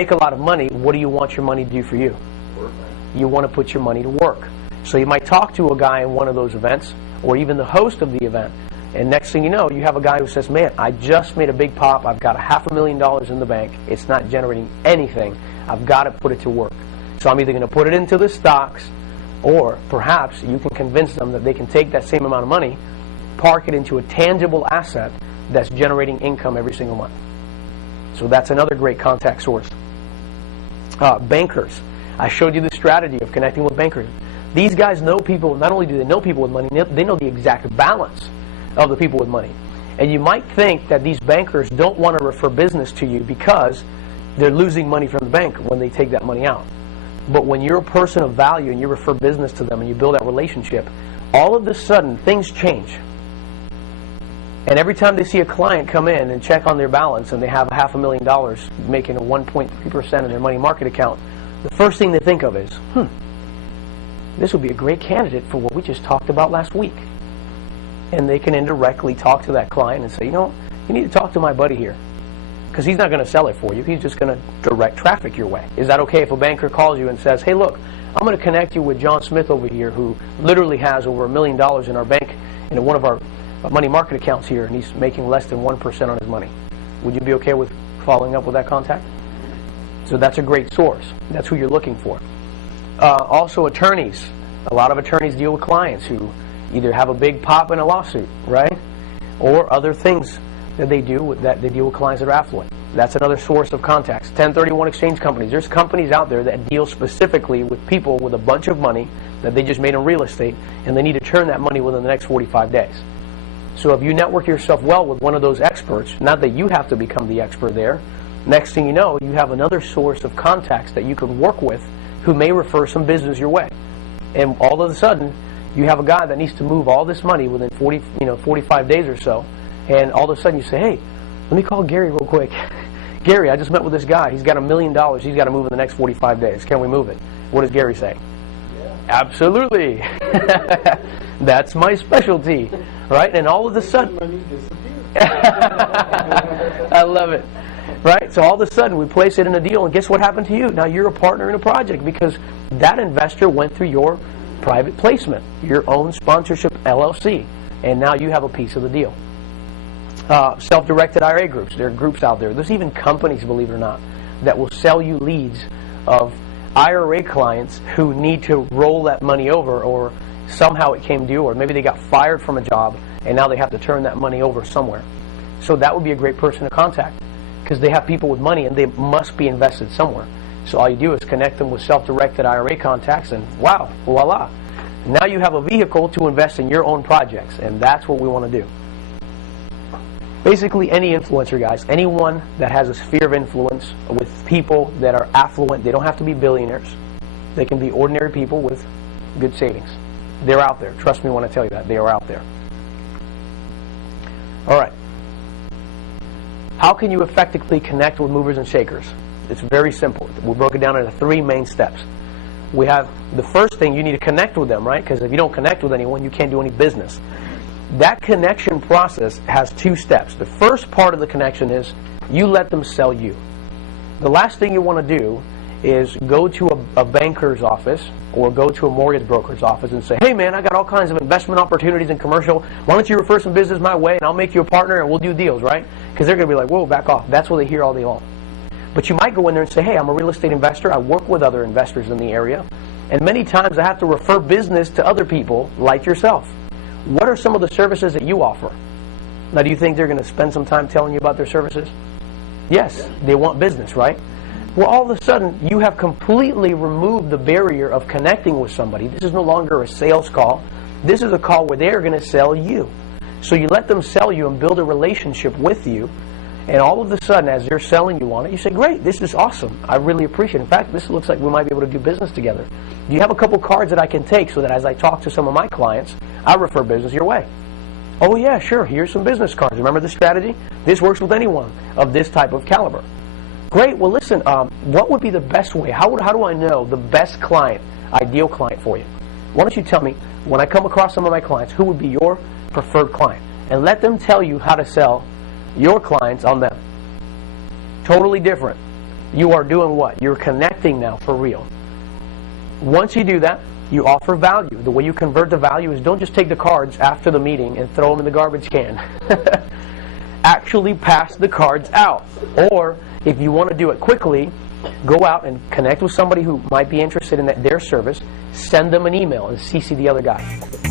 make a lot of money, what do you want your money to do for you? Work. You want to put your money to work. So you might talk to a guy in one of those events, or even the host of the event, and next thing you know, you have a guy who says, man, I just made a big pop, I've got $500,000 in the bank, it's not generating anything, I've got to put it to work. So I'm either going to put it into the stocks, or perhaps you can convince them that they can take that same amount of money, park it into a tangible asset that's generating income every single month. So that's another great contact source. Bankers. I showed you the strategy of connecting with bankers. These guys know people. Not only do they know people with money, they know the exact balance of the people with money. And you might think that these bankers don't want to refer business to you because they're losing money from the bank when they take that money out. But when you're a person of value and you refer business to them and you build that relationship, all of a sudden things change. And every time they see a client come in and check on their balance and they have $500,000 making a 1.3% in their money market account, the first thing they think of is, this would be a great candidate for what we just talked about last week. And they can indirectly talk to that client and say, you know, you need to talk to my buddy here. Because he's not going to sell it for you. He's just going to direct traffic your way. Is that okay if a banker calls you and says, hey, look, I'm going to connect you with John Smith over here, who literally has over $1 million in our bank, in one of our money market accounts here, and he's making less than 1% on his money. Would you be okay with following up with that contact? So that's a great source. That's who you're looking for. Also attorneys. A lot of attorneys deal with clients who either have a big pop in a lawsuit, right? Or other things that they do, that they deal with clients that are affluent. That's another source of contacts. 1031 exchange companies. There's companies out there that deal specifically with people with a bunch of money that they just made in real estate, and they need to turn that money within the next 45 days. So if you network yourself well with one of those experts, not that you have to become the expert there, next thing you know, you have another source of contacts that you can work with who may refer some business your way. And all of a sudden, you have a guy that needs to move all this money within 45 days or so, and all of a sudden you say, hey, let me call Gary real quick. Gary, I just met with this guy. He's got $1 million. He's got to move in the next 45 days. Can we move it? What does Gary say? Yeah. Absolutely. That's my specialty. Right? And all of a sudden... money disappears. I love it. Right? So all of a sudden we place it in a deal, and guess what happened to you? Now you're a partner in a project because that investor went through your private placement, your own sponsorship LLC, and now you have a piece of the deal. Self-directed IRA groups. There are groups out there. There's even companies, believe it or not, that will sell you leads of IRA clients who need to roll that money over, or somehow it came due, or maybe they got fired from a job and now they have to turn that money over somewhere. So that would be a great person to contact because they have people with money and they must be invested somewhere. So all you do is connect them with self-directed IRA contacts, and wow, voila. Now you have a vehicle to invest in your own projects, and that's what we want to do. Basically, any influencer, guys, anyone that has a sphere of influence with people that are affluent, they don't have to be billionaires. They can be ordinary people with good savings. They're out there. Trust me when I tell you that. They are out there. All right. How can you effectively connect with movers and shakers? It's very simple. We broke it down into 3 main steps. We have the first thing, you need to connect with them, right? Because if you don't connect with anyone, you can't do any business. That connection process has 2 steps. The first part of the connection is you let them sell you. The last thing you want to do is go to a banker's office or go to a mortgage broker's office and say, hey man, I got all kinds of investment opportunities in commercial. Why don't you refer some business my way and I'll make you a partner and we'll do deals, right? Because they're going to be like, whoa, back off. That's what they hear all day long. But you might go in there and say, hey, I'm a real estate investor. I work with other investors in the area. And many times I have to refer business to other people like yourself. What are some of the services that you offer? Now, do you think they're going to spend some time telling you about their services? Yes, they want business, right? Well, all of a sudden, you have completely removed the barrier of connecting with somebody. This is no longer a sales call. This is a call where they're going to sell you. So you let them sell you and build a relationship with you. And all of a sudden, as they're selling you on it, you say, great, this is awesome. I really appreciate it. In fact, this looks like we might be able to do business together. Do you have a couple cards that I can take so that as I talk to some of my clients, I refer business your way? Oh, yeah, sure. Here's some business cards. Remember the strategy? This works with anyone of this type of caliber. Great. Well, listen, what would be the best way? How do I know the best client, ideal client for you? Why don't you tell me, when I come across some of my clients, who would be your preferred client? And let them tell you how to sell your clients on them. Totally different. you are doing what? You're connecting now for real. Once you do that, you offer value. The way you convert the value is don't just take the cards after the meeting and throw them in the garbage can. Actually pass the cards out. Or if you want to do it quickly, go out and connect with somebody who might be interested in their service, send them an email and CC the other guy.